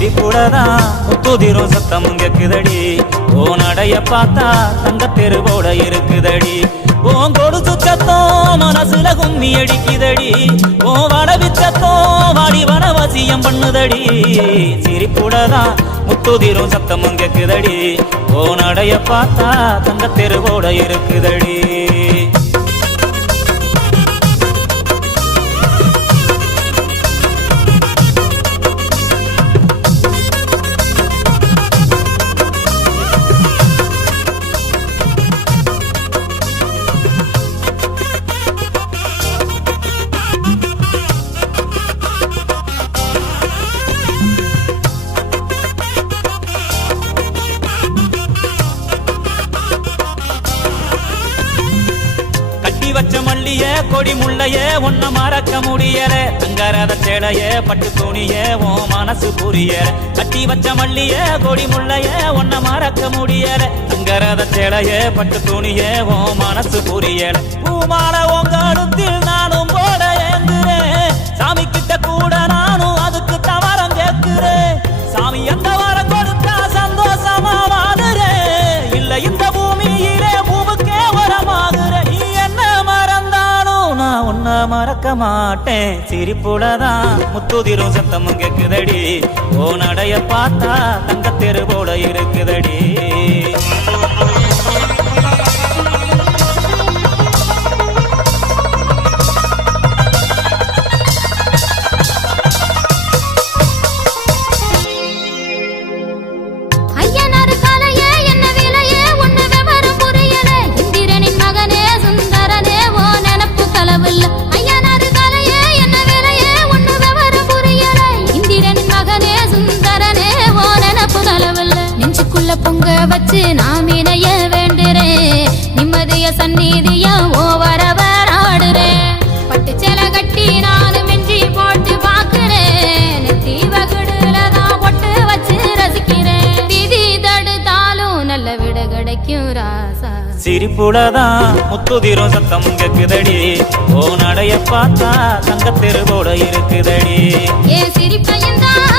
சிரிப்புடதான் முத்துதிரும் சத்தமும் கேக்குதடி ஓ நடைய பார்த்தா தங்க தெருவோட இருக்குதடி ஓன் கொடுத்து சத்தம் மனசுல கும்மி அடிக்குதடி ஓ வடவிச்சத்தம் வாடி வனவசியம் பண்ணுதடி சிரிப்புடதான் முத்துதிரும் சத்தமும் கேக்குதடி ஓ நடைய பார்த்தா தங்க தெருவோட இருக்குதடி வச்ச மல்லிய கொடி முள்ளைய ஒன்ன மறக்க முடியல தங்கரத சேடைய பட்டு துணிய ஓ மனசு புரியல கட்டி வச்ச மல்லிய கொடி முள்ளைய ஒன்ன மறக்க முடியல தங்கரத சேடைய பட்டு துணிய ஓ மனசு புரியல பூமால உங்க அடுத்தில் நானும் போட ஏங்குறேன் சாமி கிட்ட கூட நானும் அதுக்கு தவறம் கேட்கிறேன் சாமி எந்த வரம் கொடுத்தா சந்தோஷமா வாடுறேன் இல்ல இந்த பூமியிலே பூவுக்கே வரமாகுறேன் உன்ன மறக்க மாட்டேன் சிரிப்புடதான் முத்துதிரும் சத்தமும் கேக்குதடி ஓ நடைய பார்த்தா தங்க தெருவோட இருக்குதடி பொங்க வச்சு நான் இணைய வேண்டுறேன் நிம்மதிய சந்நிதிய ஓவரவர் ஆடுறேன் பட்டு சேலை கட்டி நானும் மிஞ்சி போட்டு பாக்குறேன் நெத்தி வகுடுலதான் பொட்டு வச்சு ரசிக்கிறேன் விதி தடுத்தாலும் நல்ல விட கிடைக்கும் ராசா சிரிப்புடதான் முத்துதிரும் சத்தம் கேக்குதடி ஓ நடைய பார்த்தா தங்க தெருவோட இருக்குதடி ஏ சிரிப்பையந்தான்